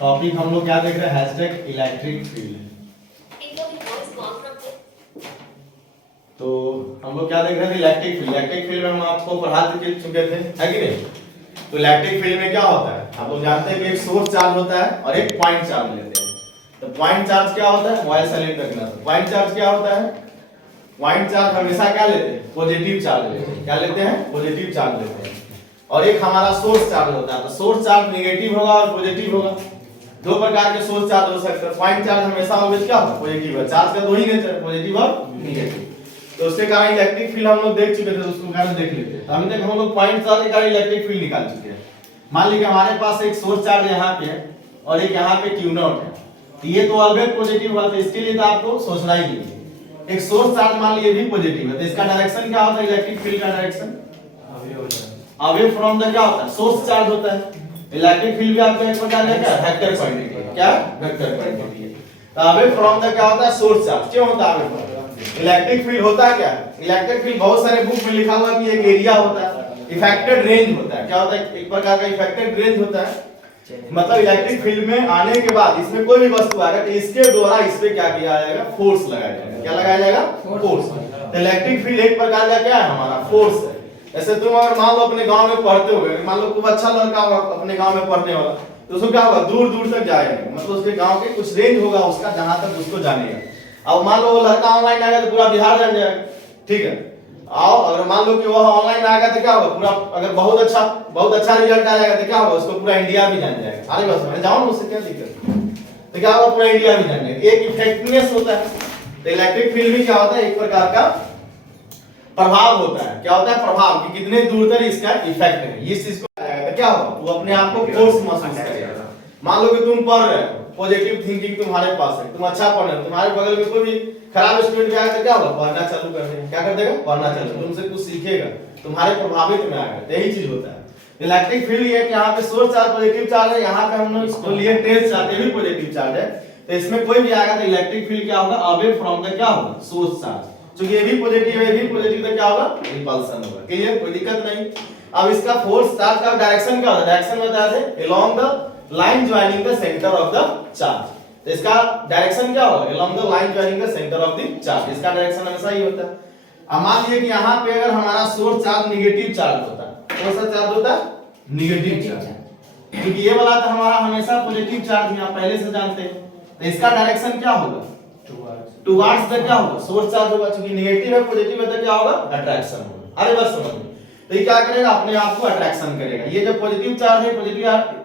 Topic हम लोग क्या देख रहे हैं, हैशटैग इलेक्ट्रिक फील्ड। तो हम लोग क्या देख रहे थे, इलेक्ट्रिक फील्ड। इलेक्ट्रिक फील्ड में हम आपको पढ़ा चुके थे, है कि नहीं। तो इलेक्ट्रिक फील्ड में क्या होता है, आप लोग जानते हैं कि एक सोर्स चार्ज होता है और एक पॉइंट चार्ज लेते हैं। तो पॉइंट चार्ज क्या होता है, मोबाइल साइलेंट रखना। पॉइंट चार्ज क्या होता है, पॉइंट चार्ज हमेशा क्या लेते हैं, पॉजिटिव चार्ज लेते हैं। क्या लेते हैं, पॉजिटिव चार्ज लेते हैं। और एक हमारा सोर्स चार्ज होता है, तो सोर्स चार्ज नेगेटिव होगा और पॉजिटिव होगा। दो प्रकार के सोर्स चार्ज हो सकते हैं। पॉइंट चार्ज हमेशा ऑलवेज क्या होगा, पॉजिटिव है। चार्ज का दो ही नेचर है, पॉजिटिव और नेगेटिव। तो उसके कारण इलेक्ट्रिक फील्ड हम लोग देख चुके थे, तो उसको कारण देख लेते हैं। तो अभी तक हम लोग पॉइंट चार्ज के कारण इलेक्ट्रिक फील्ड निकाल चुके हैं। मान लीजिए हमारे पास एक सोर्स चार्ज यहाँ पे है और एक यहाँ पे Q नॉट है, तो ये तो ऑलवेज पॉजिटिव होगा, तो इसके लिए तो आपको सोचना ही नहीं है। एक सोर्स चार्ज मान लीजिए भी पॉजिटिव है, तो इसका डायरेक्शन क्या होता है, इलेक्ट्रिक फील्ड का डायरेक्शन अवे फ्रॉम द क्या होता है, सोर्स चार्ज होता है। इलेक्ट्रिक फील्ड भी आपका एक प्रकार का क्या है, वेक्टर क्वांटिटी है। क्या, वेक्टर क्वांटिटी है। तो अवे फ्रॉम द क्या होता है, सोर्स चार्ज। क्यों होता है अवे फ्रॉम? इलेक्ट्रिक फील्ड होता है क्या, इलेक्ट्रिक फील्ड बहुत सारे बुक में लिखा हुआ है कि एक एरिया होता है, इफेक्टेड रेंज होता है। क्या होता है, एक प्रकार का इफेक्टेड रेंज होता है। मतलब इलेक्ट्रिक फील्ड में आने के बाद इसमें कोई भी वस्तु आएगा तो इसके द्वारा इस पे क्या किया जाएगा, फोर्स लगाया जाएगा। क्या लगाया जाएगा, फोर्स। तो इलेक्ट्रिक फील्ड एक प्रकार का क्या है, हमारा फोर्स है। ऐसे तुम अगर मान लो अपने गांव में पढ़ते होगे, मान लो खूब अच्छा लड़का होगा अपने गांव में पढ़ने वाला, तो उसको क्या होगा, दूर दूर तक जाएगा। मतलब उसके गांव के कुछ रेंज होगा उसका, जहां तक उसको जानेगा। अब मान लो वो लड़का ऑनलाइन आएगा तो पूरा बिहार जान जाएगा, ठीक है। आओ अगर मान लो कि वो ऑनलाइन आएगा तो क्या होगा, पूरा अगर बहुत अच्छा रिजल्ट आ जाएगा तो क्या होगा, उसको पूरा इंडिया भी जान जाएगा। अरे बस मैं जाऊं, उससे क्या दिक्कत है, तो क्या होगा, पूरा इंडिया भी जान जाएगा। एक इफेक्टिवनेस होता है। तो इलेक्ट्रिक फील्ड भी क्या होता है, एक प्रकार का प्रभाव होता है। क्या होता है, प्रभाव, कि कितने दूर तक इसका इफेक्ट है। इस चीज को आएगा तो क्या होगा, वो अपने आप को फोर्स महसूस करेगा। मान लो कि तुम पढ़ रहे हो, पॉजिटिव थिंकिंग तुम्हारे पास है, तुम अच्छा पढ़ रहे हो, तुम्हारे बगल में कोई भी खराब स्टूडेंट आएगा तो क्या होगा, पढ़ना चालू कर देगा। क्या कर देगा, पढ़ना चालू, तुमसे कुछ सीखेगा, तुम्हारे प्रभावित में आएगा। तो यही चीज होता है। इलेक्ट्रिक फील्ड ये है कि यहाँ पे सोर्स चार्ज पॉजिटिव चार्ज है, यहाँ पे हम लोग इसको लिए ट्रेस चार्ज, ये भी पॉजिटिव चार्ज है। तो इसमें कोई भी आएगा तो इलेक्ट्रिक फील्ड क्या होगा, अवे फ्रॉम द क्या होगा, सोर्स चार्ज। क्योंकि ये भी पॉजिटिव है, ये भी पॉजिटिव, तो क्या होगा, रिपल्सन होगा। क्लियर, कोई दिक्कत नहीं। अब इसका फोर्स चार्ज का डायरेक्शन क्या होता है, डायरेक्शन बता दे, along the line joining the centre of the charge. तो इसका डायरेक्शन क्या होगा, along the line joining the centre of the charge. इसका डायरेक्शन हमेशा ही होता है। अब मान लीजिए कि यहाँ पे अगर हमारा सोर्स चार्ज नेगेटिव चार्ज होता है, कौन सा चार्ज होता है, नेगेटिव चार्ज। क्योंकि ये वाला तो हमारा हमेशा पॉजिटिव चार्ज है, आप पहले से जानते हैं। तो इसका डायरेक्शन क्या होगा, टुवर्ड्स द क्या होगा, सोर्स चार्ज होगा। क्योंकि नेगेटिव है, पॉजिटिव है, तो क्या होगा, अट्रैक्शन होगा। अरे बस समझ में। तो ये क्या करेगा, अपने आप को अट्रैक्शन करेगा। ये जो पॉजिटिव चार्ज है,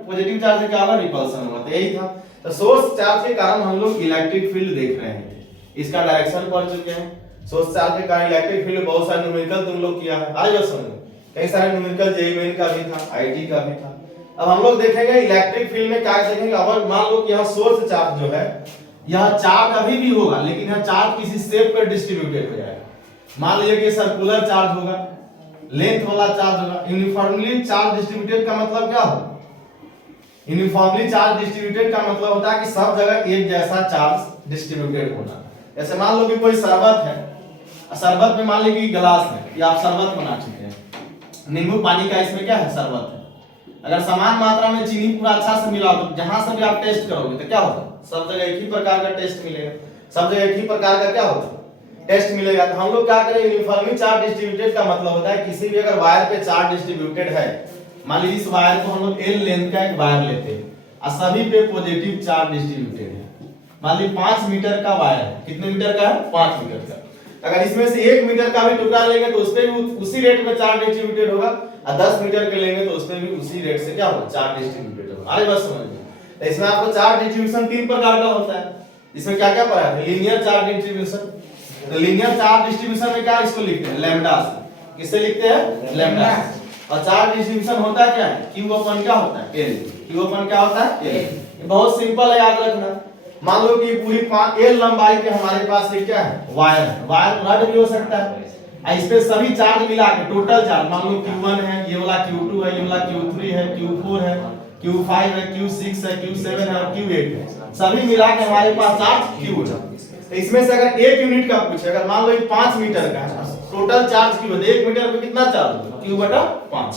पॉजिटिव चार्ज से क्या होगा, रिपल्सन होगा। तो यही था। तो सोर्स चार्ज के कारण हम लोग इलेक्ट्रिक फील्ड देख रहे हैं, इसका डायरेक्शन पढ़ चुके हैं। सोर्स चार्ज के कारण इलेक्ट्रिक फील्ड बहुत सारे न्यूमेरिकल तुम लोग किया है, आज समझ में। कई सारे न्यूमेरिकल जेईई मेन का भी था, आईटी का भी था। अब हम लोग देखेंगे इलेक्ट्रिक फील्ड में क्या देखेंगे। अगर मान लो कि यह सोर्स चार्ज जो है, यह चार्ज अभी भी होगा, लेकिन यह चार्ज किसी शेप पर डिस्ट्रीब्यूटेड हो जाएगा। मान लीजिए कि सर्कुलर चार्ज होगा, लेंथ वाला चार्ज होगा। यूनिफॉर्मली चार्ज डिस्ट्रीब्यूटेड का मतलब क्या होगा, यूनिफॉर्मली चार्ज डिस्ट्रीब्यूटेड का मतलब होता है कि सब जगह एक जैसा चार्ज डिस्ट्रीब्यूटेड होना। जैसे मान लो कि कोई शरबत है, शरबत में मान लीजिए कि गिलास में, या आप शरबत बना चुके हैं, नींबू पानी का इसमें क्या है, शरबत है। अगर समान मात्रा में चीनी पूरा अच्छा से मिला तो जहां से भी आप टेस्ट करोगे तो क्या होगा, सब जगह एक ही प्रकार का टेस्ट मिलेगा, सब जगह एक ही प्रकार का क्या होगा, टेस्ट मिलेगा। तो हम लोग क्या करें, यूनिफॉर्मली चार्ज डिस्ट्रीब्यूटेड का मतलब होता है किसी भी अगर वायर पे चार्ज डिस्ट्रीब्यूटेड है, मान लीजिए इस वायर को हम लोग L लेंथ का एक वायर लेते हैं और सभी पे पॉजिटिव चार्ज डिस्ट्रीब्यूटेड है। मान लीजिए 5 मीटर का वायर है, कितने मीटर का है, 5 मीटर का। अगर इसमें से 1 मीटर का भी टुकड़ा लेंगे तो उस पे भी उसी रेट में चार्ज डिस्ट्रीब्यूटेड होगा, और 10 मीटर के लेंगे तो उस पे भी उसी रेट से क्या होगा, चार्ज डिस्ट्रीब्यूटेड होगा। अरे बस समझ लीजिए। तो इसमें आपको चार्ज डिस्ट्रीब्यूशन 3 प्रकार का होता है। इसमें क्या क्या पढ़ा है, लीनियर चार्ज डिस्ट्रीब्यूशन। तो लीनियर चार्ज डिस्ट्रीब्यूशन में क्या इसको लिखते हैं, लैम्डा से। किससे लिखते हैं, लैम्डा से। और चार्ज डिस्ट्रीब्यूशन होता है क्या है, Q अपन क्या होता है, L। Q अपन क्या होता है, L। ये बहुत सिंपल है, याद रखना। मान लो कि पूरी 5 L लंबाई के हमारे पास एक क्या है, वायर है। वायर रड भी हो सकता है। इस पे सभी चार्ज मिला के टोटल चार्ज, मान लो Q1 है, ये वाला Q2 है, ये वाला Q3 है, Q4 है, Q5 है, Q6 है, Q7 है और Q8 है। सभी मिला के हमारे पास चार्ज Q है। तो इसमें से अगर 1 यूनिट का पूछे, अगर मान लो 5 मीटर का है, टोटल चार्ज Q है, 1 मीटर पे कितना चार्ज होगा, Q/5।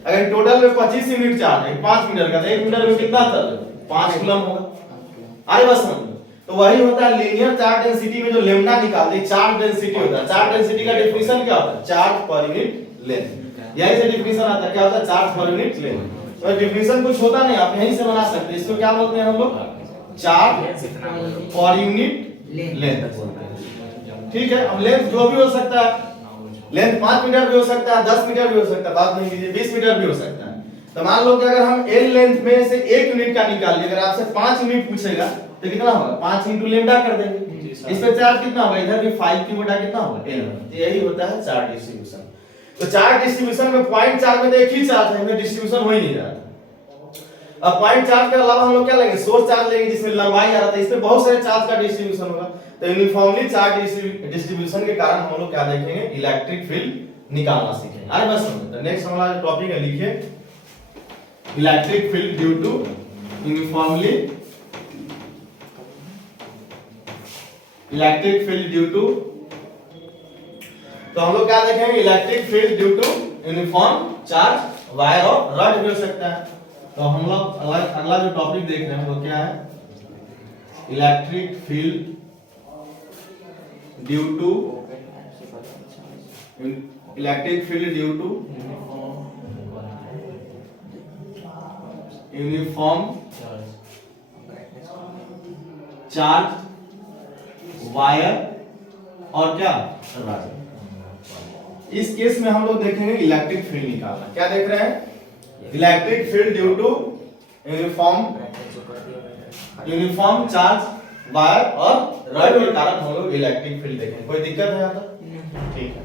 अगर टोटल में 25 यूनिट चार्ज है 5 मीटर का, तो 1 मीटर में कितना चार्ज है 5 कूलम होगा। आगे बस समझ। तो वही होता है लीनियर चार्ज डेंसिटी में जो लेमडा निकालते हैं चार्ज डेंसिटी होता है। चार्ज डेंसिटी का डेफिनेशन क्या होता है? Charge per unit length. यही से डेफिनेशन आता है, क्या होता है? Charge per unit length. तो डेफिनेशन कुछ होता नहीं, आप यहीं से बना सकते हैं। इसको क्या बोलते हैं हम लोग? चार्ज पर यूनिट लेंथ बोलते हैं। ठीक है, अब लेंथ जो भी हो सकता है, लेंथ 5 मीटर भी हो सकता है, 10 मीटर भी हो सकता है, बात नहीं कीजिए, 20 मीटर भी हो सकता है। तो मान लो कि अगर हम एल लेंथ में से 1 यूनिट का निकालिए, अगर आपसे 5 यूनिट पूछेगा तो कितना होगा? 5 इंटू लेमडा कर देंगे। इस पे चार्ज कितना होगा? इधर भी 5 की बटा कितना होगा? एल। यही होता है चार्ज डिस्ट्रीब्यूशन। तो चार्ज डिस्ट्रीब्यूशन में पॉइंट चार्ज में तो एक ही चार्ज है, इसमें डिस्ट्रीब्यूशन हो ही नहीं रहा। अब पॉइंट चार्ज के अलावा हम लोग क्या लेंगे? सोर्स चार्ज लेंगे जिसमें लंबाई आ रहा था, इस पे बहुत सारे चार्ज का डिस्ट्रीब्यूशन होगा। तो यूनिफॉर्मली चार्ज डिस्ट्रीब्यूशन के कारण हम लोग क्या देखेंगे? इलेक्ट्रिक फील्ड निकालना सीखेंगे। अरे बस समझो। नेक्स्ट हमारा जो टॉपिक है, लिखिए electric field due to uniformly electric field due to. तो हम लोग क्या देखेंगे? Electric field due to uniform charge wire और रड भी हो सकता है। तो हम लोग अगला जो टॉपिक देख रहे हैं वो क्या है? Electric field due to electric field due to uniform charge wire और क्या रड। इस केस में हम लोग देखेंगे इलेक्ट्रिक फील्ड निकालना। क्या देख रहे हैं? Electric field due to uniform charge wire और रड के कारण हम लोग इलेक्ट्रिक फील्ड देखेंगे। कोई दिक्कत है यहाँ तक? ठीक है।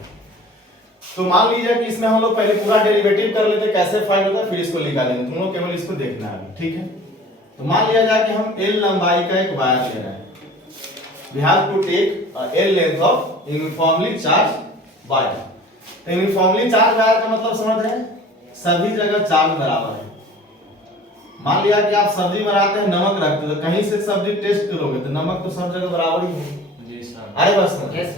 तो मान लीजिए कि इसमें हम लोग पहले पूरा डेरिवेटिव कर लेते हैं, कैसे फाइंड होता है, फिर इसको निकालेंगे। तुम लोग केवल इसको देखना है, ठीक है? तो मान लिया जाए कि हम L लंबाई का एक वायर ले रहे हैं। We have to take L length of uniformly charged wire। तो यूनिफॉर्मली चार्ज वायर का मतलब समझ रहे हैं? सभी जगह चार्ज बराबर है। मान लिया कि आप सब्जी बनाते हैं, नमक रखते हो, तो कहीं से सब्जी टेस्ट करोगे तो नमक तो सब जगह बराबर ही है। जी सर। अरे बस यस।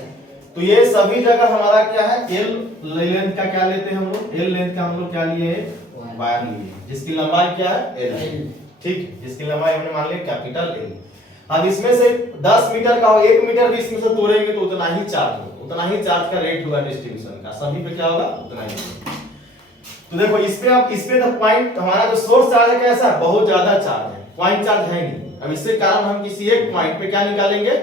तो ये सभी जगह हमारा क्या है? L लेंथ का क्या लेते हैं हम लोग? L लेंथ का हम लोग क्या लिए? वायर लिए, जिसकी लंबाई क्या है? L। ठीक है, जिसकी लंबाई हमने मान लिया कैपिटल L। अब इसमें से 10 मीटर का हो, 1 मीटर भी इसमें से तोड़ेंगे तो उतना ही चार्ज होगा, उतना ही चार्ज का रेट होगा डिस्ट्रीब्यूशन का। सभी पे क्या होगा? उतना ही। तो देखो इस पे, अब इस पे तो पॉइंट हमारा जो सोर्स चार्ज है कैसा है? बहुत ज्यादा चार्ज है, पॉइंट चार्ज है नहीं। अब इससे कारण हम किसी एक पॉइंट पे क्या निकालेंगे?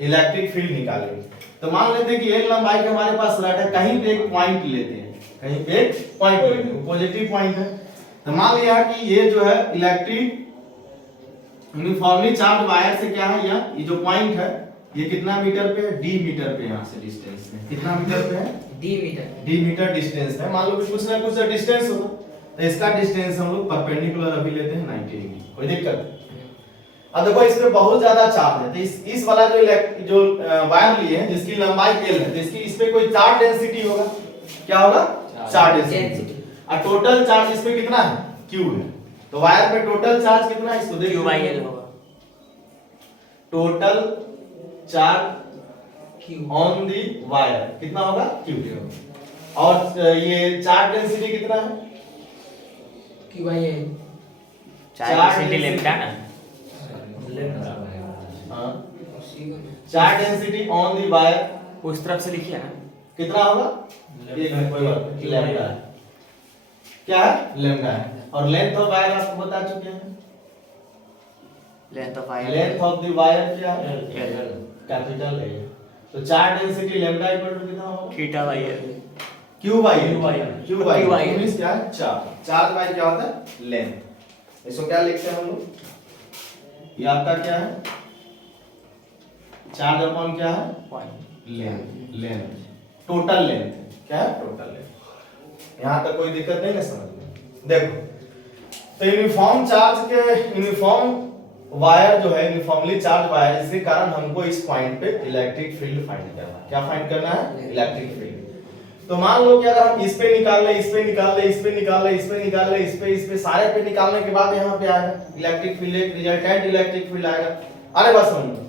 इलेक्ट्रिक फील्ड निकालेंगे। तो मान लेते हैं कि L लंबाई के हमारे पास रड है, कहीं पे एक पॉइंट लेते हैं, कहीं पे एक पॉइंट लेते हैं, पॉजिटिव पॉइंट है। तो मान लिया कि ये जो है इलेक्ट्रिक यूनिफॉर्मली चार्ज वायर से क्या है? ये जो पॉइंट है ये कितना मीटर पे है? D मीटर पे यहाँ से डिस्टेंस है। कितना मीटर पे है? D मीटर डिस्टेंस है। मान लो कि कुछ ना कुछ डिस्टेंस होगा, तो इसका डिस्टेंस हम लोग परपेंडिकुलर अभी लेते हैं 90 डिग्री। कोई दिक्कत? अब देखो इस पे बहुत ज्यादा चार्ज है, तो इस वाला जो वायर लिए हैं जिसकी लंबाई L है, तो इसकी इस पे कोई चार्ज डेंसिटी होगा। क्या होगा? Charge density. और टोटल चार्ज इस पे कितना है? Q है। तो वायर पे टोटल चार्ज कितना है? इसको देखो, Q/L होगा। Total charge on the wire कितना होगा? Q। और ये चार्ज डेंसिटी कितना है? Q/L। चार्ज डेंसिटी लेमडा ना। हाँ, charge density on the wire उस तरफ से लिखिए ना, कितना होगा? एक है, कोई बात नहीं, लैम्डा है। क्या है? लैम्डा है। और लेंथ ऑफ वायर आपको बता चुके हैं। लेंथ ऑफ द वायर क्या है? L, capital L। तो charge density lambda equal to कितना होगा? θ/L। Q/L मींस क्या है? चार्ज। चार्ज बाय क्या होता है? लेंथ। इसको क्या लिखते हैं हम लोग? ये आपका क्या है? चार्ज अपॉन क्या है? लेंथ। Length, total length. क्या है? Total length. यहां तक कोई दिक्कत नहीं है समझ में? देखो तो यूनिफॉर्म चार्ज के यूनिफॉर्म वायर जो है यूनिफॉर्मली चार्ज वायर, इसके कारण हमको इस पॉइंट पे इलेक्ट्रिक फील्ड फाइंड करना है। क्या फाइंड करना है? Electric field. तो मान लो कि अगर हम इस पे निकाल ले, इस पे निकाल ले, इस पे निकाल ले, इस पे निकाल ले, इस पे सारे पे निकालने के बाद यहाँ पे आएगा इलेक्ट्रिक फील्ड, एक रिजल्टेंट इलेक्ट्रिक फील्ड आएगा। अरे बस समझो।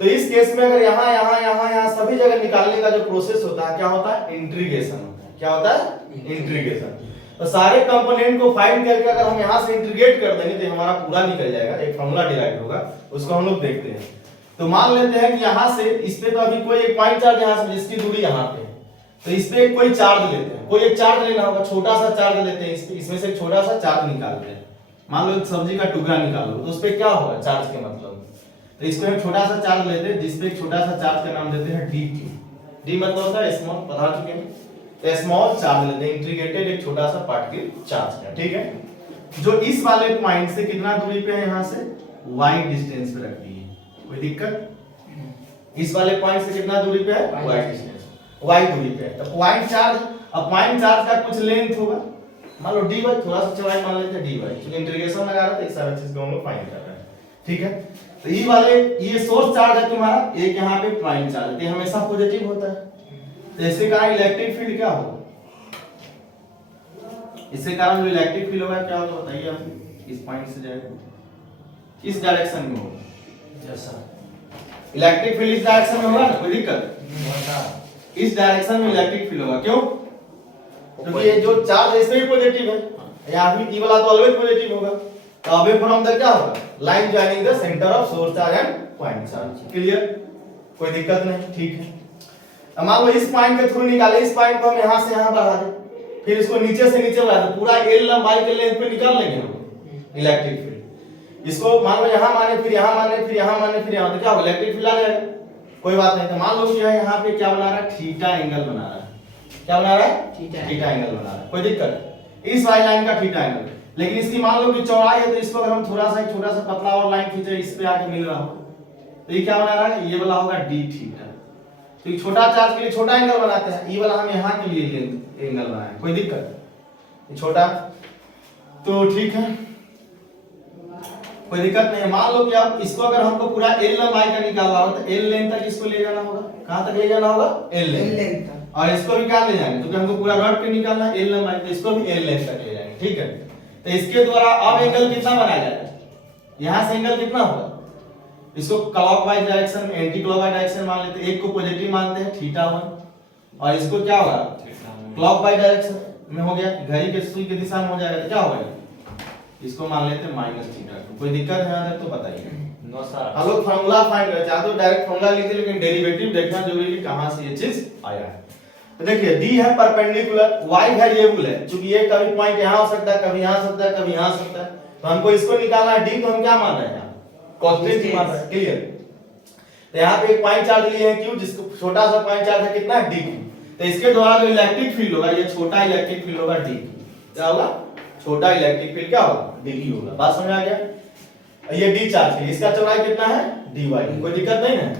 तो इस केस में अगर यहाँ सभी जगह निकालने का जो प्रोसेस होता है क्या होता है? इंट्रीगेशन होता है। क्या होता है? इंट्रीगेशन। तो सारे कंपोनेंट को फाइंड करके अगर हम यहाँ से इंटीग्रेट कर देंगे तो हमारा पूरा निकल जाएगा, एक फॉर्मूला डिराइव होगा, उसको हम लोग देखते हैं। तो मान लेते हैं कि यहाँ से इस पे तो अभी कोई एक पॉइंट चार्ज यहाँ से जिसकी दूरी यहाँ पे है, तो इस पे कोई चार्ज लेते हैं, कोई एक चार्ज लेना होगा, छोटा सा चार्ज लेते हैं, इसमें से एक छोटा सा चार्ज निकालते हैं। मान लो एक सब्जी का टुकड़ा निकालो तो उस पे क्या होगा चार्ज के मतलब, तो इसको एक छोटा सा चार्ज लेते हैं जिस पे एक छोटा सा चार्ज का नाम देते हैं डी। डी मतलब होता है स्मॉल, बता चुके हैं, तो स्मॉल चार्ज लेते हैं, इंटीग्रेटेड एक छोटा सा पार्टिकल चार्ज का, ठीक है। जो इस वाले पॉइंट से कितना दूरी पे है, यहाँ से y डिस्टेंस पे रखती है, कोई दिक्कत? इस वाले पॉइंट से कितना दूरी पे है, y डिस्टेंस, y दूरी पे है। तो पॉइंट चार्ज, अब पॉइंट चार्ज का कुछ लेंथ होगा, मान लो dy, थोड़ा सा चौड़ाई मान लेते हैं dy, क्योंकि इंटीग्रेशन लगा रहा था, इस सारे चीज को हम लोग फाइंड कर रहे हैं, ठीक है। तो ये वाले, ये सोर्स चार्ज है तुम्हारा, एक यहाँ पे पॉइंट चार्ज है, ये हमेशा पॉजिटिव होता है। तो इसके कारण इलेक्ट्रिक फील्ड क्या होगा, इसके कारण जो इलेक्ट्रिक फील्ड होगा क्या होगा बताइए आप। इस पॉइंट से जाएगा, किस डायरेक्शन में होगा, जैसा इलेक्ट्रिक फील्ड इस डायरेक्शन में होगा ना, कोई दिक्कत? इस डायरेक्शन में इलेक्ट्रिक फील्ड होगा, क्यों? क्योंकि ये जो चार्ज है इसमें भी पॉजिटिव है, यहाँ भी ई वाला तो ऑलवेज पॉजिटिव होगा। तो अवे फ्रॉम द क्या होगा, line joining the centre of source charge and point charge, clear? कोई दिक्कत नहीं, ठीक है। अब मान लो इस पॉइंट के थ्रू निकाले, इस पॉइंट को हम यहाँ से यहाँ बढ़ा दें, फिर इसको नीचे से नीचे बढ़ा दें, पूरा एल लंबाई के लेंथ पे निकाल लेंगे हम इलेक्ट्रिक फील्ड। इसको मान लो यहाँ माने, फिर यहाँ माने, फिर यहाँ माने, फिर यहाँ, तो क्या होगा, इलेक्ट्रिक फील्ड आ जाएगा, कोई बात नहीं। तो मान लो कि यहाँ पे क्या बना रहा है, थीटा एंगल बना रहा है, क्या बना रहा है, थीटा एंगल बना रहा है, कोई दिक्कत? इस वाली लाइन का थीटा एंगल, लेकिन इसकी मान लो कि चौड़ाई है, तो इसको अगर हम थोड़ा सा एक छोटा सा पतला और लाइन खींचे, इस पे आके मिल रहा हो, तो ये क्या बना रहा है, ये वाला होगा डी थीटा। तो ये छोटा चार्ज के लिए छोटा एंगल बनाते हैं, ये वाला हम यहाँ के लिए लेंथ एंगल बनाए, कोई दिक्कत? ये छोटा, तो ठीक है, कोई दिक्कत नहीं है। मान लो कि अब इसको अगर हमको पूरा एल लंबाई का निकालना हो, तो एल लेंथ तक इसको ले जाना होगा, कहां तक ले जाना होगा, एल लेंथ, और इसको भी क्या ले जाएंगे, क्योंकि हमको पूरा रॉड पे निकालना है एल लंबाई, तो इसको भी एल लेंथ तक ले जाएंगे, ठीक है। तो इसके द्वारा अब एंगल कितना बनाया जाएगा, यहां से एंगल कितना होगा, इसको clockwise direction, anti clockwise direction मान लेते हैं, एक को पॉजिटिव मानते हैं थीटा 1, और इसको क्या होगा, क्लॉकवाइज डायरेक्शन में हो गया, घड़ी के सुई की दिशा में हो जाएगा, तो क्या होगा, इसको मान लेते हैं माइनस थीटा। कोई दिक्कत है यहां तक तो बताइए। नो सर, हम लोग फार्मूला फाइंड कर चाहते हो, डायरेक्ट फार्मूला लिखते, लेकिन डेरिवेटिव देखना जरूरी है कहां से ये चीज आया है। तो देखिए डी है परपेंडिकुलर, y वेरिएबल है, क्योंकि ये कभी पॉइंट यहां हो सकता है, कभी यहां हो सकता है, कभी यहां हो सकता है, तो हमको इसको निकालना है डी, तो हम क्या मान रहे हैं, कांस्टेंट मान रहे हैं, क्लियर? तो यहाँ पे एक पॉइंट चार्ज लिए हैं q, जिसको छोटा सा पॉइंट चार्ज है कितना, d। तो इसके द्वारा जो इलेक्ट्रिक फील्ड होगा, ये छोटा इलेक्ट्रिक फील्ड होगा d, क्या होगा, छोटा इलेक्ट्रिक फील्ड क्या होगा, dy होगा। बात समझ आ गया? ये d चार्ज है, इसका चौड़ाई कितना है, dy, कोई दिक्कत नहीं है,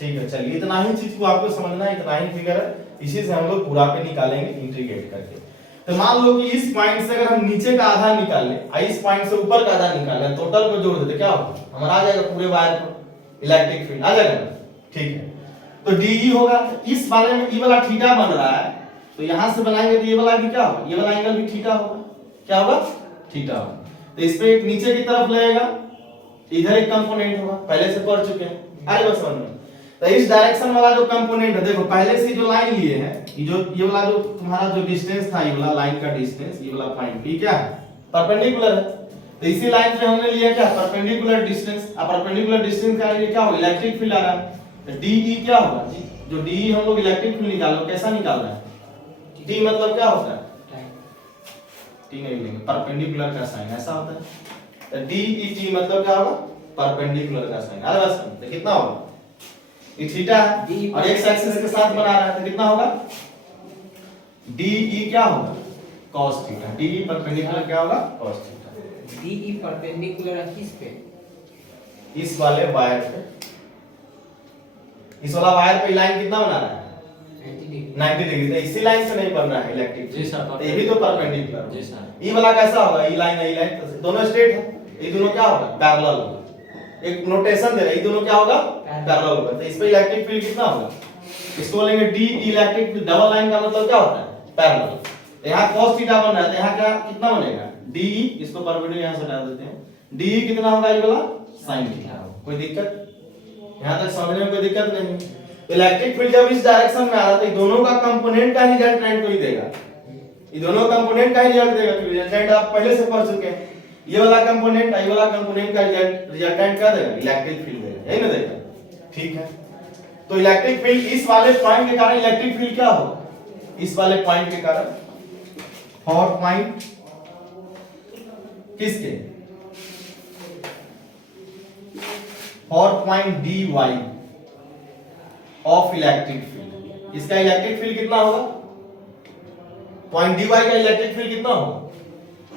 ठीक है। चलिए इतना ही चीज को आपको समझना है, इतना ही फिगर है, इसी से हम लोग पूरा पे निकालेंगे इंटीग्रेट करके। तो मान लो कि इस पॉइंट से अगर हम नीचे का आधा निकाल ले और इस पॉइंट से ऊपर का आधा निकाल ले, टोटल को जोड़ देते क्या होगा, हमारा आ जाएगा पूरे वायर पर इलेक्ट्रिक फील्ड आ जाएगा ना, ठीक है। तो डी होगा, इस वाले में ई वाला थीटा बन रहा है, तो यहां से बनाएंगे तो ये वाला भी क्या होगा, ये वाला एंगल भी थीटा होगा, क्या होगा, थीटा होगा। तो इस पे एक नीचे की तरफ लगेगा, इधर एक कंपोनेंट होगा, पहले से पढ़ चुके हैं, अरे बस समझ में। तो इस डायरेक्शन वाला जो कंपोनेंट है, देखो पहले से जो लाइन लिए है, ये वाला जो तुम्हारा जो डिस्टेंस था, ये वाला लाइन का डिस्टेंस, ये वाला पॉइंट ये क्या है, परपेंडिकुलर है। तो इसी लाइन पे हमने लिया क्या, परपेंडिकुलर डिस्टेंस। अब परपेंडिकुलर डिस्टेंस का ये क्या होगा, इलेक्ट्रिक फील्ड आ रहा है, तो डीई क्या होगा जी, जो डीई हम लोग इलेक्ट्रिक फील्ड निकालो, कैसा निकालना है, टी मतलब क्या होता है, टी नहीं लेंगे, परपेंडिकुलर का साइन ऐसा होता है। तो डीईटी मतलब क्या होगा, परपेंडिकुलर का साइन। अरे बस तो कितना होगा, ये थीटा है और एक्स एक्सिस के साथ बना रहा है, तो कितना होगा, डीई क्या होगा, cos थीटा। डीई परपेंडिकुलर क्या होगा, cos थीटा। डीई परपेंडिकुलर है किस पे, इस वाले वायर पे, इस वाला वायर पे लाइन कितना बना रहा है, 90 डिग्री। तो इसी लाइन से नहीं बन रहा है इलेक्ट्रिक, जी सर, तो ये भी तो परपेंडिकुलर जी सर। ये वाला कैसा होगा, ये लाइन है, ये लाइन, दोनों स्ट्रेट है, ये दोनों क्या होगा, पैरेलल होगा। एक नोटेशन दे रहा है, ये दोनों क्या होगा, पैरेलल होगा। तो इस पे इलेक्ट्रिक फील्ड कितना होगा, इसको बोलेंगे D electric field. Double line का मतलब क्या होता है, पैरेलल। तो यहाँ cos थीटा बन रहा है, तो यहाँ क्या कितना बनेगा, डी, इसको परपेंडिकुलर यहाँ से हटा देते हैं, डी कितना होगा, ये वाला sin थीटा। कोई दिक्कत, यहाँ तक समझने में कोई दिक्कत नहीं। इलेक्ट्रिक फील्ड जब इस डायरेक्शन में आ रहा है, तो दोनों का कंपोनेंट का रिजल्ट को ही देगा। ये दोनों कंपोनेंट का ही रिजल्ट देगा, क्योंकि रिजल्टेंट आप पहले से पढ़ चुके हैं। ये वाला कंपोनेंट ये वाला कंपोनेंट का रिजल्टेंट क्या देगा? इलेक्ट्रिक फील्ड देगा, यही ना देगा। ठीक है, तो इलेक्ट्रिक फील्ड इस वाले पॉइंट के कारण इलेक्ट्रिक फील्ड क्या होगा? इस वाले पॉइंट के कारण, फॉर पॉइंट किसके? For point dy of electric field, इसका इलेक्ट्रिक फील्ड कितना होगा? पॉइंट dy का इलेक्ट्रिक फील्ड कितना होगा?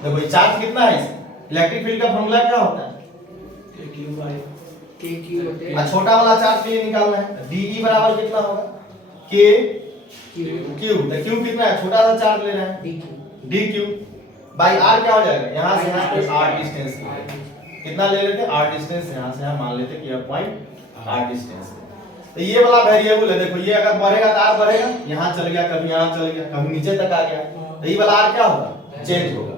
देखो ये चार्ज कितना है, इलेक्ट्रिक फील्ड का फॉर्मूला क्या होता है? छोटा वाला चार्ज के लिए निकालना है, dE बराबर कितना होगा? k q, तो q कितना है? छोटा सा चार्ज ले रहे हैं, dq बाई r क्या हो जाएगा? यहां से यहां पे r डिस्टेंस कितना ले लेते हैं? r डिस्टेंस, यहां से यहां मान लेते हैं कि यह पॉइंट r डिस्टेंस है। तो ये वाला वेरिएबल है, देखो ये अगर बढ़ेगा तो r बढ़ेगा, यहां चल गया, कभी यहां चल गया, कभी नीचे तक आ गया, तो ये वाला r क्या होगा? चेंज होगा।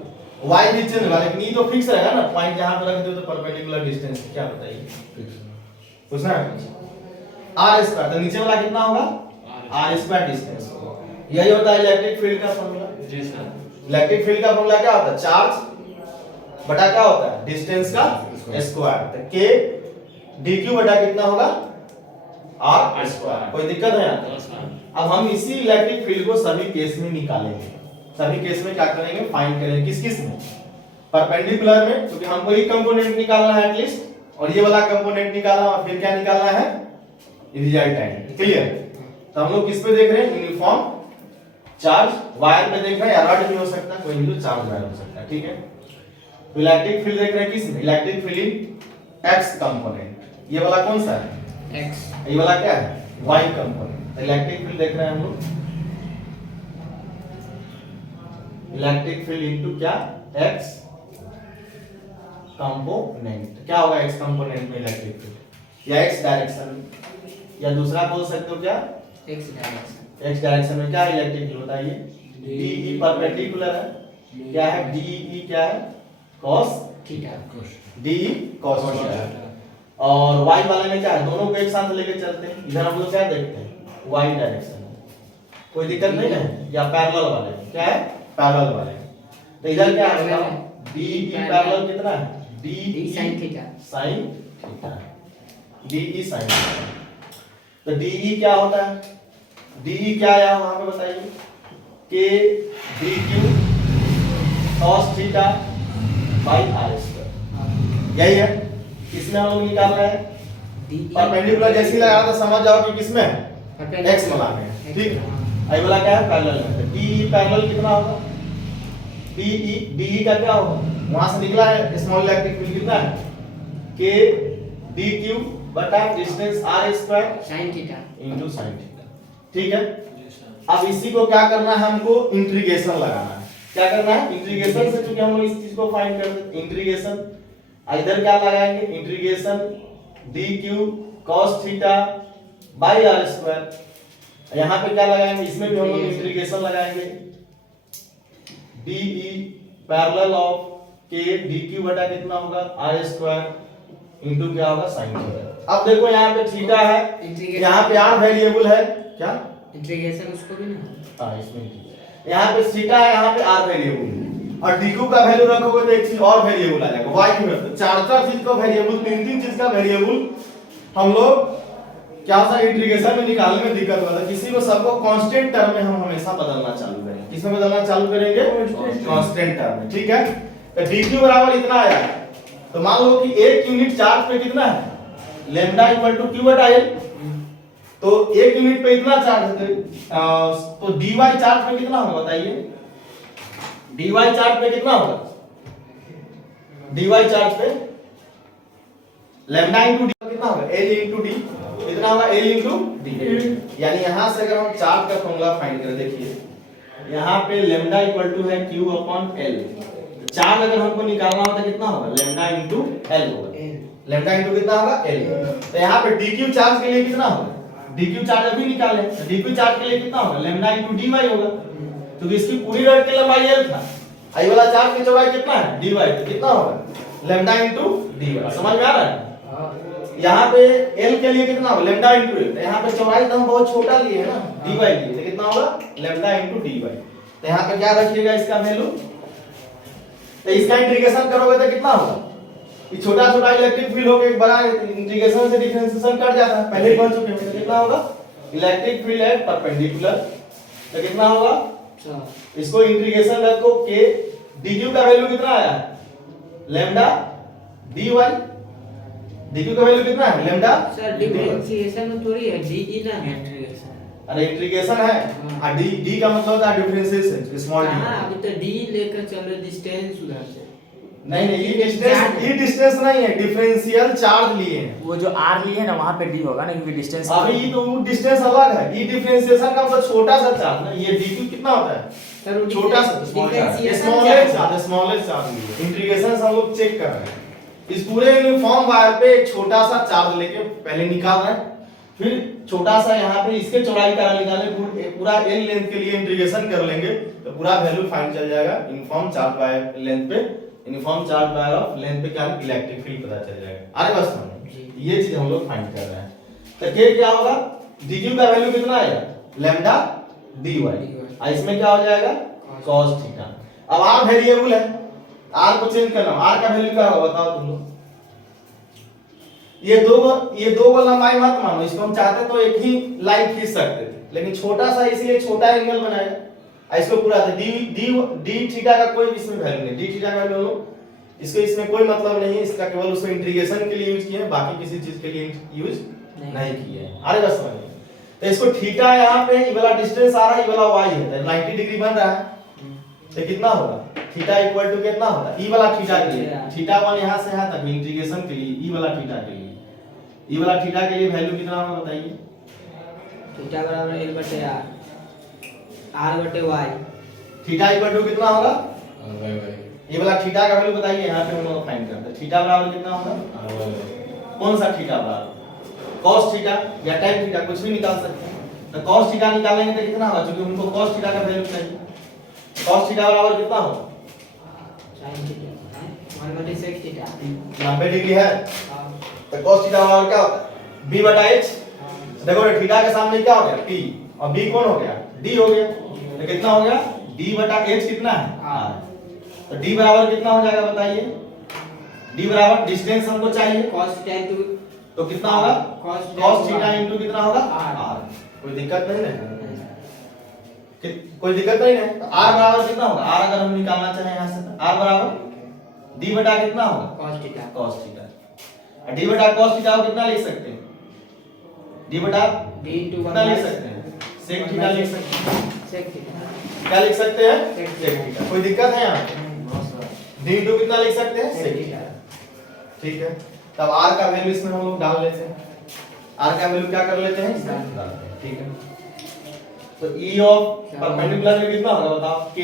y भी चेंज होगा, लेकिन ये तो फिक्स रहेगा ना, पॉइंट जहां पर रख दो तो परपेंडिकुलर डिस्टेंस क्या बताइए? पूछना है r स्क्वायर, तो नीचे वाला कितना होगा? r स्क्वायर डिस्टेंस होगा। यही होता है इलेक्ट्रिक फील्ड का फॉर्मूला। जी सर, इलेक्ट्रिक फील्ड का फॉर्मूला क्या होता है? चार्ज बटा क्या होता है? डिस्टेंस का स्क्वायर, तो k dq बटा कितना होगा? r square. कोई दिक्कत है यहाँ? अब हम इसी इलेक्ट्रिक फील्ड को सभी केस में निकालेंगे। सभी केस में क्या करेंगे? फाइंड करेंगे। किस किस में? परपेंडिकुलर में, क्योंकि हमको एक कंपोनेंट निकालना है एटलीस्ट, और ये वाला कंपोनेंट निकालना, और फिर क्या निकालना है? रिजल्टेंट। क्लियर? तो हम लोग किस पे देख रहे हैं? यूनिफॉर्म चार्ज वायर पे देख रहे हैं, या रॉड भी हो सकता है, कोई भी तो चार्ज वायर हो सकता है। ठीक है, तो इलेक्ट्रिक फील्ड देख रहे हैं किस में? इलेक्ट्रिक फील्ड इन एक्स कंपोनेंट। ये वाला कौन सा है? एक्स। ये वाला क्या है? Y component. इलेक्ट्रिक फील्ड देख रहे हैं हम लोग, इलेक्ट्रिक फील्ड इनटू क्या? X component. क्या होगा एक्स कंपोनेंट में इलेक्ट्रिक फील्ड? या एक्स डायरेक्शन में, या दूसरा बोल सकते हो क्या? X direction. एक्स डायरेक्शन में क्या इलेक्ट्रिक फील्ड होता है? ये DE परपेंडिकुलर है, क्या है? DE क्या है? cos theta, DE cos theta. और y वाले में क्या है? दोनों को एक साथ लेके चलते हैं। इधर हम लोग क्या देखते हैं? y डायरेक्शन में, कोई दिक्कत नहीं है। या पैरेलल वाले, क्या है? पैरेलल वाले, तो इधर क्या है? DE पैरेलल कितना है? DE sin theta, sin theta, DE sin theta. तो DE क्या होता है? DE क्या है वहां पे बताइए? K dq cos theta by r square, यही है। इसमें हम लोग निकाल रहे हैं परपेंडिकुलर, जैसे लगा तो समझ जाओ कि किसमें है? x में लाना है। ठीक, आई वाला क्या है? पैरेलल है। तो DE पैरेलल कितना होगा? DE का क्या होगा? वहां से निकला है स्मॉल इलेक्ट्रिक फील्ड कितना है? K dq बटा distance r square sin theta into sin theta. ठीक है, अब इसी को क्या करना है? हमको इंटीग्रेशन लगाना है। क्या करना है? इंटीग्रेशन से, क्योंकि हम लोग इस चीज को फाइंड कर रहे हैं। इंटीग्रेशन इधर क्या लगाएंगे? Integration dq cos theta by r square. यहां पे क्या लगाएंगे? इसमें भी हम लोग इंटीग्रेशन लगाएंगे, DE parallel of K dq बटा कितना होगा? r स्क्वायर इनटू क्या होगा? sin theta. अब देखो यहाँ पे थीटा है, यहाँ पे r वेरिएबल है, क्या इंटीग्रेशन उसको भी ना, हां इसमें यहाँ पे थीटा है, यहाँ पे r वेरिएबल है, और dq का वैल्यू रखोगे तो एक चीज और वेरिएबल आ जाएगा y की वैल्यू। चार चीज का वेरिएबल, तीन चीज का वेरिएबल हम लोग क्या होता है? इंटीग्रेशन में निकालने में दिक्कत होता है। किसी को सबको कांस्टेंट टर्म में हम हमेशा बदलना चालू करेंगे। किसमें बदलना चालू करेंगे? कांस्टेंट टर्म में। ठीक है, तो dq बराबर इतना आया, तो मान लो कि 1 यूनिट चार्ज पे कितना है? लैम्डा इक्वल टू q बटा l। तो 1 यूनिट पे इतना चार्ज है, तो dy चार्ज पे कितना होगा बताइए? dy चार्ज पे कितना होगा? dy चार्ज पे लैम्डा इनटू d कितना होगा? l इनटू d कितना होगा? l into d। यानी यहां से अगर हम चार्ज का फॉर्मूला फाइंड करें, देखिए यहां पे लैम्डा इक्वल टू है q अपॉन l। चार्ज अगर हमको निकालना होता कितना होगा? लैम्डा इनटू l होगा। लैम्डा इनटू कितना होगा? l। तो यहां पे dq चार्ज के लिए कितना होगा? dq चार्ज अभी निकाले, तो dq चार्ज के लिए कितना होगा? लैम्डा इनटू dy होगा, क्योंकि इसकी पूरी रॉड की लंबाई l था। आई वाला चार्ज की चौड़ाई कितना है? dy, तो कितना होगा? Lambda into dy। समझ में आ रहा है? यहाँ पे l के लिए कितना होगा? Lambda into l। यहाँ पे चौड़ाई तो हम बहुत छोटा लिए है ना, dy लिए, तो कितना होगा? Lambda into dy। तो यहाँ पे क्या रखिएगा इसका वैल्यू, तो इसका इंटीग्रेशन करोगे तो कितना होगा, ये छोटा छोटा इलेक्ट्रिक फील्ड होके एक बड़ा इंटीग्रेशन से डिफरेंशिएशन कर जाता है, पहले ही पढ़ चुके हैं। तो कितना होगा, इलेक्ट्रिक फील्ड है परपेंडिकुलर, तो कितना होगा, इसको इंटीग्रेशन रखो के dq का वैल्यू कितना आया, लैम्डा dy, dq का वैल्यू कितना है, लैम्डा। सर डिफरेंशिएशन में थोड़ी है डी ना है इंटीग्रेशन। अरे इंटीग्रेशन है, और डी का मतलब होता है डिफरेंशिएशन, स्मॉल डी। हां अभी तो डी लेकर चल रहे डिस्टेंस उधर से। नहीं ये डिस्टेंस नहीं है, डिफरेंशियल चार्ज लिए हैं। वो जो आर लिए है ना वहां पे डी होगा ना, क्योंकि डिस्टेंस अभी तो वो डिस्टेंस अलग है, ये डिफरेंशिएशन का मतलब छोटा सा चार्ज ना, ये dq कितना होता है, सर वो छोटा सा स्मॉलेस्ट चार्ज लिए। इंटीग्रेशन से हम लोग चेक कर रहे हैं, इस पूरे यूनिफॉर्म वायर पे एक छोटा सा चार्ज लेके पहले निकाल रहे हैं, फिर छोटा सा यहाँ पे इसके चौड़ाई का निकालेंगे, पूरा n लेंथ के लिए इंटीग्रेशन कर लेंगे तो पूरा वैल्यू फाइंड चल जाएगा। यूनिफॉर्म चार्ज वायर लेंथ पे, uniform charge wire of length पे क्या इलेक्ट्रिक फील्ड पता चल जाएगा। अरे बस ये चीज हम लोग फाइंड कर रहे हैं। तो के क्या होगा, dq का वैल्यू कितना आएगा, लैम्डा dy, और इसमें क्या हो जाएगा, cos थीटा। अब r वेरिएबल है, r को चेंज करना, r का वैल्यू क्या होगा बताओ तुम लोग। ये दो लंबाई मत मानो, इसको हम चाहते तो एक ही लाइन खींच सकते थे, लेकिन छोटा सा इसलिए छोटा एंगल बनाएगा, इसको पूरा डी थीटा का कोई इसमें वैल्यू नहीं, डी थीटा का वैल्यू इसको इसमें कोई मतलब नहीं है, इसका केवल उसको इंटीग्रेशन के लिए यूज किए हैं, बाकी किसी चीज के लिए यूज नहीं किए हैं। अरे बस समझिए, तो इसको थीटा यहाँ पे ये वाला डिस्टेंस आ रहा है, ये वाला y है, तो 90 डिग्री बन रहा है, तो कितना होगा, थीटा इक्वल टू कितना होगा, ई वाला थीटा के लिए, थीटा 1 यहाँ से यहाँ तक इंटीग्रेशन के लिए, ई वाला थीटा के लिए, ई वाला थीटा के लिए वैल्यू कितना होगा बताइए, थीटा बराबर l बटे r, r बटे y, थीटा इक्वल टू कितना होगा, ये वाला थीटा का वैल्यू बताइए, यहाँ पे हम लोग फाइंड करते हैं, थीटा बराबर कितना होगा, कौन सा थीटा बराबर, cos थीटा या tan थीटा, कुछ भी निकाल सकते हैं। तो cos थीटा निकालेंगे तो कितना होगा, क्योंकि उनको cos थीटा का वैल्यू चाहिए, cos थीटा बराबर कितना होगा, sin थीटा 1 बटे sec थीटा 90 डिग्री है, तो cos थीटा बराबर क्या होता है, b बटा h। देखो थीटा के सामने क्या हो गया, t, और b कौन हो गया, d हो गया, तो कितना हो गया, d बटा h कितना है, r, तो d बराबर कितना हो जाएगा बताइए, d बराबर डिस्टेंस हमको चाहिए, cos tan तो कितना होगा, cos थीटा इनटू कितना होगा, r, कोई दिक्कत नहीं है, कोई दिक्कत नहीं है। तो r बराबर कितना होगा, r अगर हम निकालना चाहें यहाँ से, r बराबर d बटा कितना होगा, cos थीटा, cos थीटा, और d बटा cos थीटा को कितना लिख सकते हैं, d बटा d into कितना लिख सकते हैं, sec थीटा लिख सकते हैं, sec थीटा, क्या लिख सकते हैं, Sec sec थीटा, कोई दिक्कत है यहाँ पे, d into कितना लिख सकते हैं, sec थीटा, ठीक है। तब r का वैल्यू इसमें हम लोग डाल लेते हैं, r का वैल्यू क्या कर लेते हैं, इसमें डालते हैं, ठीक है। तो e ऑफ परपेंडिकुलर में कितना होगा बताओ, k,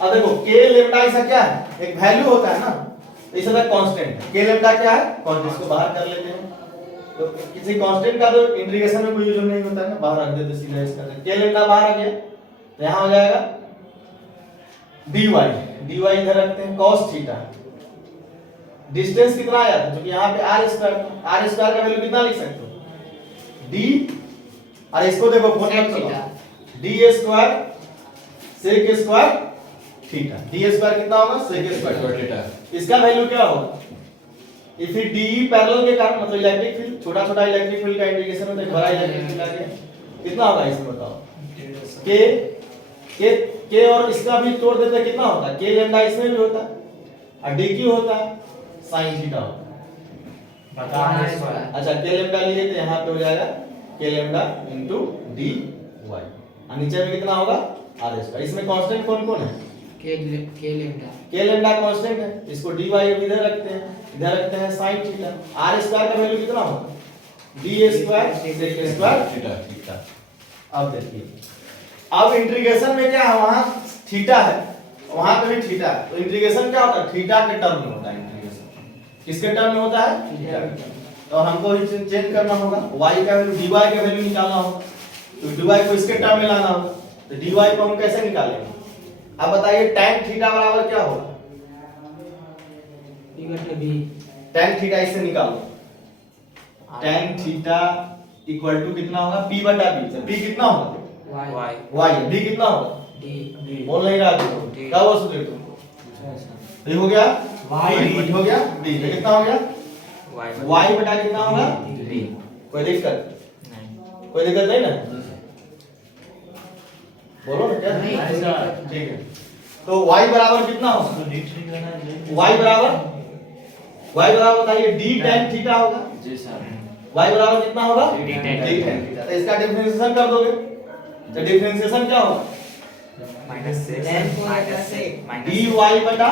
अब देखो k लैम्डा ऐसा क्या है, एक वैल्यू होता है ना, इसे तक कांस्टेंट है, k लैम्डा क्या है, कांस्टेंट, इसको बाहर कर लेते हैं, तो किसी कांस्टेंट का तो इंटीग्रेशन में कोई यूज नहीं होता है ना, बाहर रख देते सीधा इसका, k लैम्डा बाहर आ गया, तो यहां हो जाएगा dy इधर रखते हैं, cos थीटा, डिस्टेंस कितना आया था, क्योंकि यहाँ पे r स्क्वायर का वैल्यू कितना लिख सकते हो, d, और इसको देखो sec theta, d square sec square theta, d square कितना होगा, sec स्क्वायर थीटा, इसका वैल्यू क्या होगा, इफ d पैरेलल के कारण मतलब इलेक्ट्रिक फील्ड, छोटा छोटा इलेक्ट्रिक फील्ड का इंटीग्रेशन होता है, बड़ा इलेक्ट्रिक फील्ड आ गया, कितना होगा इसमें बताओ, k और इसका भी तोड़ देते कितना होता है, k लैम्डा इसमें भी होता है, और dq होता है sin थीटा होता है, बताना है। अच्छा k लैम्डा लिए तो यहाँ पे हो जाएगा k लैम्डा इनटू dy, और नीचे में कितना होगा, r स्क्वायर, इसमें कांस्टेंट कौन कौन है, k lambda, k lambda constant है, इसको dy इधर रखते हैं, इधर रखते हैं sin थीटा, r स्क्वायर का वैल्यू कितना होगा, d square sec square theta. अब देखिए, अब इंटीग्रेशन में क्या है, वहां थीटा है, वहां पे भी थीटा है, तो इंटीग्रेशन क्या होता है, थीटा के टर्म में होता है इंटीग्रेशन, किसके टर्म में होता है, थीटा के टर्म, तो हमको ही चेंज करना होगा, y का वैल्यू dy का वैल्यू निकालना होगा, तो dy को इसके टर्म में लाना होगा, तो dy को हम कैसे निकालेंगे, अब बताइए tan थीटा बराबर क्या होगा, b बटे b, tan थीटा इससे निकालो, tan थीटा इक्वल टू कितना होगा, p बटा b, p कितना होगा, y, y b कितना होगा, डी बोल नहीं रहा तू डी। क्या बोल सकते तू ये हो गया y हो गया b ये कितना हो गया y बटा कितना होगा डी कोई दिक्कत नहीं कोई दिक्कत नहीं ना बोलो ना क्या नहीं, कोई दिक्कत ठीक है तो y बराबर कितना होगा y बराबर बताइए d tan थीटा होगा जी सर y बराबर कितना होगा D tan d tan theta तो इसका डिफरेंशिएशन कर दोगे तो डिफरेंशिएशन क्या होगा माइनस Tan को लेकर से dy बटा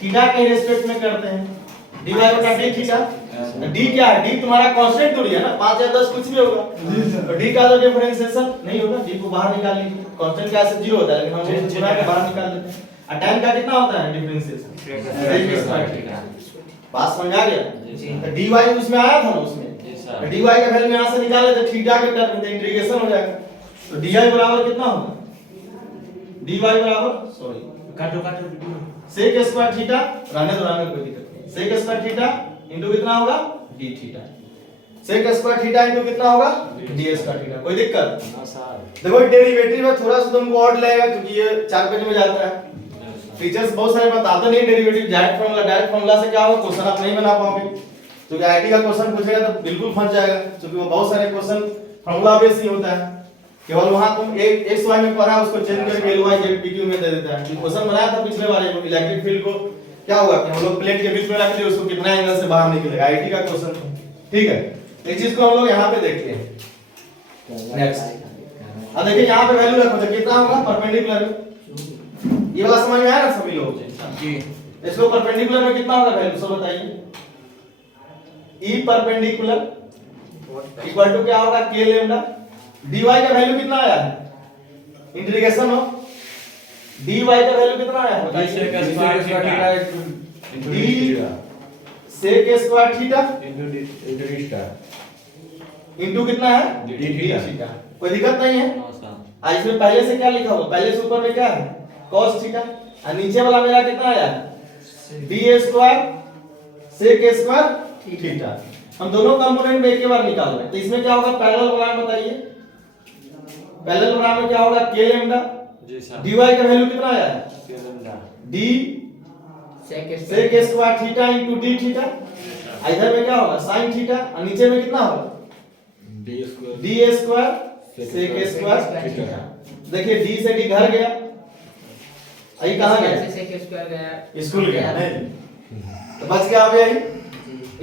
थीटा के रिस्पेक्ट में करते हैं dy बटा d थीटा तो d क्या है d तुम्हारा कांस्टेंट थोड़ी है ना 5 या 10 कुछ भी होगा तो d का तो डिफरेंशिएशन नहीं होगा d को बाहर निकाल लीजिए कांस्टेंट का ऐसे 0 होता है लेकिन हम लोग चुना के बाहर निकाल देते हैं और tan का कितना होता है डिफरेंशिएशन sec स्क्वायर थीटा बात समझ आ गया तो dy उसमें आया था ना उसमें तो dy का वैल्यू यहां से निकाले तो थीटा के टर्म में इंटीग्रेशन हो जाएगा तो dy बराबर कितना होगा dy बराबर सॉरी काटो sec स्क्वायर थीटा रहने दो कोई दिक्कत नहीं sec स्क्वायर थीटा इनटू कितना होगा d theta sec square theta into कितना होगा d स्क्वायर थीटा कोई दिक्कत देखो डेरिवेटिव में थोड़ा सा तुमको और लगेगा क्योंकि ये 4 पेज में जाता है टीचर्स बहुत सारे बताते नहीं डेरिवेटिव डायरेक्ट फार्मूला से क्या होगा क्वेश्चन आप नहीं बना पाओगे क्योंकि आईटी का क्वेश्चन पूछेगा तो बिल्कुल फंस जाएगा क्योंकि वो बहुत सारे क्वेश्चन फार्मूला बेस ही होता है केवल वहां तुम एक एक्स वाई में पढ़ा उसको चेंज करके एल वाई जेड पीक्यू में दे देता है क्वेश्चन बनाया था पिछले बार में इलेक्ट्रिक फील्ड को क्या होगा कि हम लोग प्लेट के बीच में रख दिए उसको कितना एंगल से बाहर निकलेगा आईटी का क्वेश्चन ठीक है इस चीज को हम लोग यहां पे देखते हैं नेक्स्ट अब देखिए यहां पे वैल्यू रखो तो कितना होगा परपेंडिकुलर ये वाला समझ में आया ना सभी लोग जी इसको परपेंडिकुलर में कितना होगा वैल्यू सब बताइए E परपेंडिकुलर इक्वल टू क्या होगा k लैम्डा dy का वैल्यू कितना आया है इंटीग्रेशन ऑफ dy का वैल्यू कितना आया है d sec square theta into कितना है d थीटा कोई दिक्कत नहीं है आज इसमें पहले से क्या लिखा हुआ पहले से ऊपर में क्या है cos थीटा और नीचे वाला मेरा कितना आया d square sec square theta हम दोनों कंपोनेंट में एक ही बार निकाल रहे हैं तो इसमें क्या होगा पैरेलल वाला में बताइए पैरेलल वाला में क्या होगा k लैम्डा जी सर dy का वैल्यू कितना आया है d sec square theta into d theta इधर में क्या होगा sin थीटा और नीचे में कितना होगा d square sec square theta देखिए d से d घर गया आई कहां गया sec स्क्वायर गया स्कूल गया नहीं तो बच गया अब यही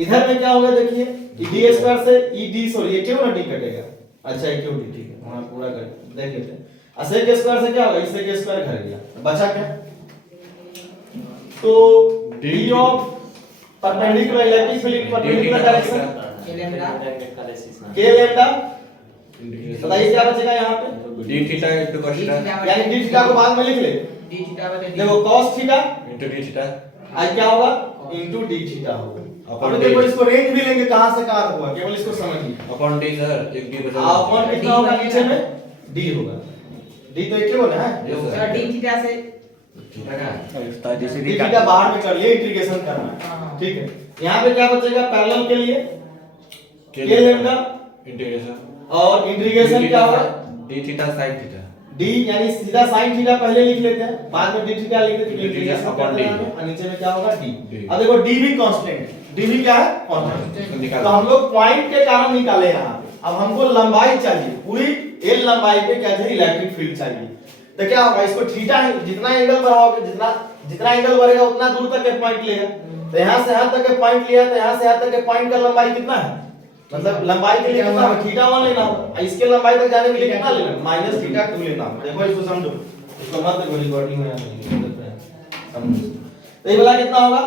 इधर में क्या होगा देखिए डी स्क्वायर से ई डी सॉरी ये क्यों ना डी कटेगा अच्छा ये क्यों डी ठीक है वहां पूरा कर देख लेते हैं sec स्क्वायर से क्या होगा इस sec स्क्वायर घर गया बचा क्या तो d of perpendicular electric field perpendicular direction k lambda बताइए क्या बचेगा यहां पे d theta into cos theta यानी d थीटा को बाद में लिख ले d थीटा बटे d देखो cos theta into d theta आज क्या होगा इनटू d थीटा होगा अब देखो इसको रेंज भी लेंगे कहां से कहां होगा केवल इसको समझिए अपॉन d सर एक d बचा अपॉन कितना होगा नीचे में d होगा d तो एक ही होना है सर d थीटा से d थीटा बाहर में कर लिए इंटीग्रेशन करना है ठीक है यहां पे क्या बचेगा पैरेलल के लिए k लैम्डा इंटीग्रेशन और इंटीग्रेशन क्या होगा d theta sin theta d यानी सीधा sin थीटा पहले लिख लेते हैं बाद में d थीटा लिख देते हैं इंटीग्रेशन अपॉन d और नीचे में क्या होगा d d। अब देखो d भी कांस्टेंट है d भी क्या है कांस्टेंट निकाल। तो हम लोग पॉइंट के कारण निकाले यहां पे अब हमको लंबाई चाहिए पूरी l लंबाई पे क्या चाहिए इलेक्ट्रिक फील्ड चाहिए तो क्या होगा इसको थीटा जितना एंगल बढ़ाओगे जितना एंगल बढ़ेगा उतना दूर तक के पॉइंट लेगा तो यहां से यहां तक के पॉइंट लिया तो यहां से यहां तक के पॉइंट का लंबाई कितना है मतलब लंबाई के लिए कितना होगा थीटा 1 लेना होगा इसके लंबाई तक जाने के लिए कितना लेना माइनस थीटा 2 लेना होगा देखो इसको समझो इसको मत देखो रिकॉर्डिंग में समझो तो ये वाला कितना होगा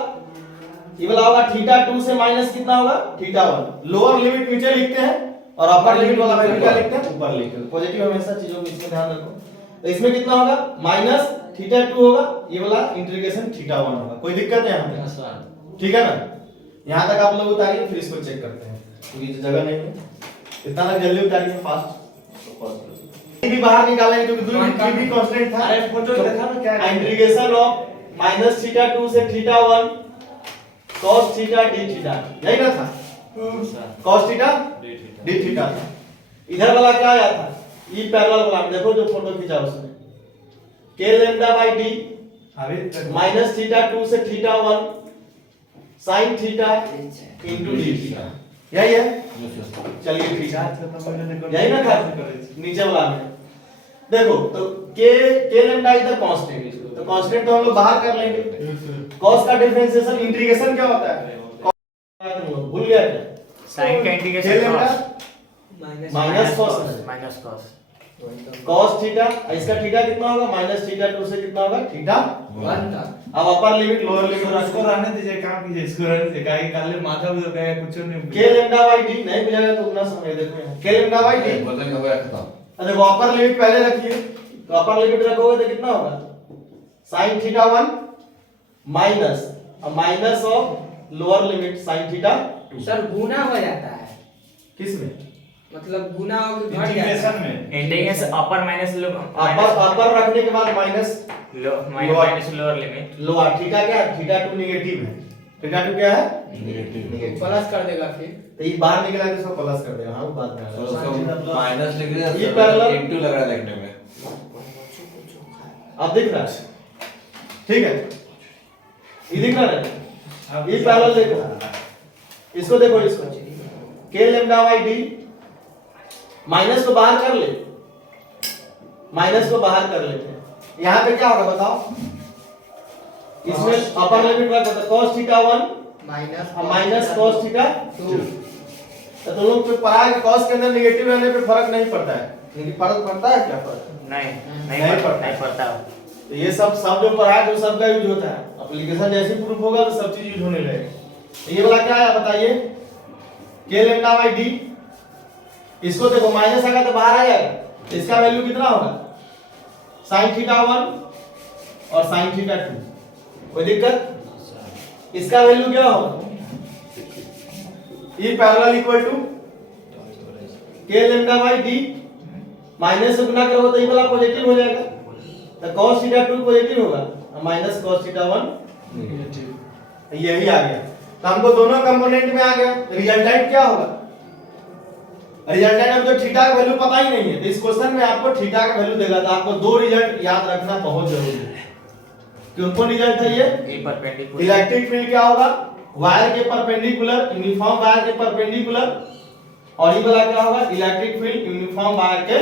ये वाला होगा थीटा 2 से माइनस कितना होगा थीटा 1 लोअर लिमिट नीचे लिखते हैं और अपर लिमिट वाला वैल्यू क्या लिखते हैं ऊपर लिखते हैं पॉजिटिव हमेशा चीजों को इसमें ध्यान रखो तो इसमें कितना होगा माइनस थीटा 2 होगा ये वाला इंटीग्रेशन थीटा 1 होगा कोई दिक्कत है यहां पे ठीक है ना यहां तक आप लोग उतारिए फिर इसको चेक करते हैं क्योंकि जगह नहीं है इतना ना जल्दी उतारिए फास्ट ये भी बाहर निकालेंगे क्योंकि दूरी भी कांस्टेंट था अरे फोटो दिखा ना क्या है इंटीग्रेशन ऑफ माइनस थीटा 2 से theta 1 cos theta d theta यही ना था cos थीटा d थीटा था इधर वाला क्या आया था ई पैरेलल वाला देखो जो फोटो खींचा उसने k lambda by d अभी माइनस थीटा 2 से theta 1 sin theta into d theta यही है। चलिए ठीक है, यही ना था नीचे वाला में। देखो तो k lambda is the constant, तो कांस्टेंट तो हम लोग बाहर कर लेंगे। cos का डिफरेंशिएशन इंटीग्रेशन क्या होता है? भूल गया क्या? साइन का k integration lambda minus cos minus cos cos theta, इसका थीटा कितना होगा? माइनस थीटा 2 से कितना होगा? थीटा 1 था। अब अपर लिमिट लोअर लिमिट इसको रहने दीजिए, काम कीजिए, इसको रहने दीजिए, काहे काले माथा भी तो कहे कुछ नहीं k lambda by d नहीं मिलेगा तो उतना समय देखो यहाँ k lambda by d। बोलने का वो खत्म। अरे वो अपर लिमिट पहले रखिए, तो अपर लिमिट रखोगे तो कितना होगा? sin theta 1 minus minus of lower limit sin theta 2। Sir गुना हो जाता है, किस में? मतलब गुना हो के घट जाता इंटीग्रेशन है। में इंटीग्रेशन अपर माइनस अपर रखने के बाद minus minus lower limit lower. Theta क्या है? थीटा 2 नेगेटिव है, थीटा 2 क्या है? नेगेटिव प्लस कर देगा फिर। तो ये बाहर निकला है तो इसको प्लस कर देगा। हाँ वो बात में आ तो रहा है। उसको माइनस लिख दिया, ये parallel- इनटू लग रहा है लिखने में। अब दिख रहा है, ठीक है, ये दिख रहा है। ये पैरेलल देखो, इसको देखो, इसको k lambda by d minus को बाहर कर ले, माइनस को बाहर कर लेते हैं। यहाँ पे क्या होगा बताओ? इसमें अपर लिमिट रखो तो cos theta 1 minus cos theta 2। तो तुम लोग जो पढ़ा है कि cos के अंदर नेगेटिव रहने पे फर्क नहीं पड़ता है, लेकिन फर्क पड़ता है क्या? फर्क नहीं पड़ता। तो ये सब जो पढ़ा है तो सबका यूज होता है। एप्लीकेशन जैसे प्रूफ होगा तो सब चीज यूज होने लगेगा। तो ये वाला क्या है बताइए? k lambda by d, इसको देखो माइनस आएगा तो बाहर आ जाएगा, तो इसका वैल्यू कितना होगा? sin थीटा 1 और sin थीटा 2। कोई दिक्कत? इसका वैल्यू क्या होगा? E parallel equal to k lambda by d minus से गुना करोगे तो ये वाला पॉजिटिव हो जाएगा, तो cos थीटा 2 पॉजिटिव होगा और माइनस cos थीटा 1 नेगेटिव। यही आ गया, तो हमको दोनों कंपोनेंट में आ गया। रिजल्टेंट क्या होगा? रिजल्टेंट अब जो थीटा का वैल्यू पता ही नहीं है, तो इस क्वेश्चन में आपको थीटा का वैल्यू देगा, तो आपको दो रिजल्ट याद रखना बहुत जरूरी है। कौन रिजल्ट है ये? ए परपेंडिकुलर इलेक्ट्रिक फील्ड क्या होगा? वायर के परपेंडिकुलर, यूनिफॉर्म वायर के परपेंडिकुलर, और ये वाला क्या होगा? इलेक्ट्रिक फील्ड यूनिफॉर्म वायर के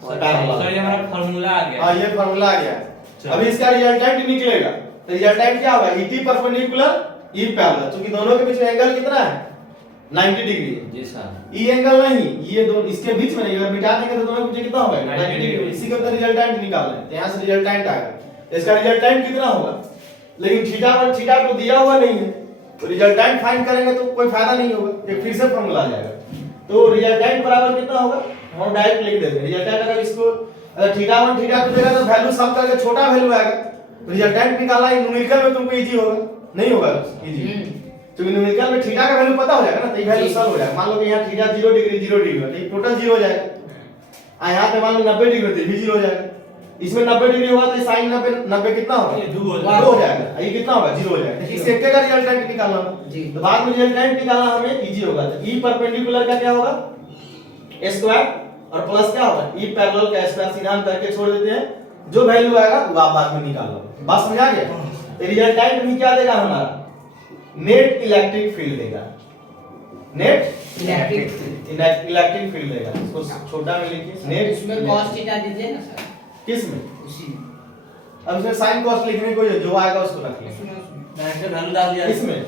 पैरेलल। सर ये हमारा फार्मूला आ गया। हां ये फार्मूला आ गया। अभी इसका रिजल्टेंट निकलेगा, तो रिजल्टेंट क्या होगा? ET परपेंडिकुलर E पैरेलल, क्योंकि दोनों के बीच में एंगल कितना है? 90 डिग्री है। जी सर। E एंगल नहीं, ये दोनों इसके बीच में नहीं, अगर मिटा देंगे तो दोनों के बीच कितना होगा? 90 डिग्री। इसी के ऊपर रिजल्टेंट निकालना है, तो यहां से रिजल्टेंट आएगा। तो इसका रिजल्टेंट कितना होगा? लेकिन थीटा पर थीटा को दिया हुआ नहीं है, तो रिजल्टेंट फाइंड करेंगे तो कोई फायदा नहीं होगा, एक फिर से फार्मूला आ जाएगा। तो रिजल्टेंट बराबर कितना होगा? हम डायरेक्ट लिख देते हैं रिजल्टेंट। अगर इसको अगर थीटा 1 थीटा 2 देगा तो वैल्यू सब करके छोटा वैल्यू आएगा, तो रिजल्टेंट निकालना है न्यूमेरिकल में तुमको इजी होगा, नहीं होगा इजी, क्योंकि न्यूमेरिकल में थीटा का वैल्यू पता हो जाएगा ना, तो ये वैल्यू सॉल्व हो जाएगा। मान लो कि यहाँ थीटा 0 डिग्री 0 डिग्री है, तो ये टोटल 0 हो जाएगा। आ यहाँ पे मान लो 90 डिग्री तो भी 0 हो जाएगा। इसमें 90 डिग्री होगा तो sin 90 कितना होगा? ये 2 हो जाएगा। ये कितना होगा? 0 हो जाएगा। इस एक का रिजल्टेंट निकालना होगा, जी। तो बाद में रिजल्टेंट निकालना हमें इजी होगा। तो E परपेंडिकुलर का क्या होगा? स्क्वायर और प्लस क्या होगा? E पैरेलल का स्क्वायर सीधा हम करके छोड़ देते हैं, जो वैल्यू आएगा वो आप बाद में निकाल लो। बात समझ आ गया? तो रिजल्टेंट भी क्या देगा हमारा? नेट इलेक्ट्रिक फील्ड देगा, नेट इलेक्ट्रिक फील्ड देगा। इसको छोटा में लिखिए, नेट इसमें cos थीटा दीजिए ना सर, किस में? उसी में। अब इसमें sin cos लिखने को जो आएगा उसको रख लेंगे। उसमें मैंने तो वैल्यू डाल दिया इसमें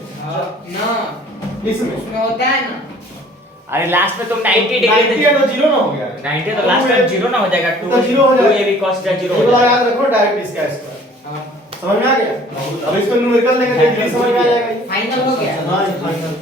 ना, इसमें उसमें होता है ना। अरे लास्ट में तुम 90 डिग्री 90 है तो 0 ना हो गया? 90 तो लास्ट में 0 ना हो जाएगा, 2 तो 0 हो जाएगा। 2 ab cos थीटा 0 ये हो वाला जाएगा। याद रखो, डायरेक्ट इसका स्क्वायर। हाँ, समझ में आ गया? अब इसको न्यूमेरिकल लेंगे तो समझ में आ जाएगा। फाइनल हो गया। हाँ फाइनल।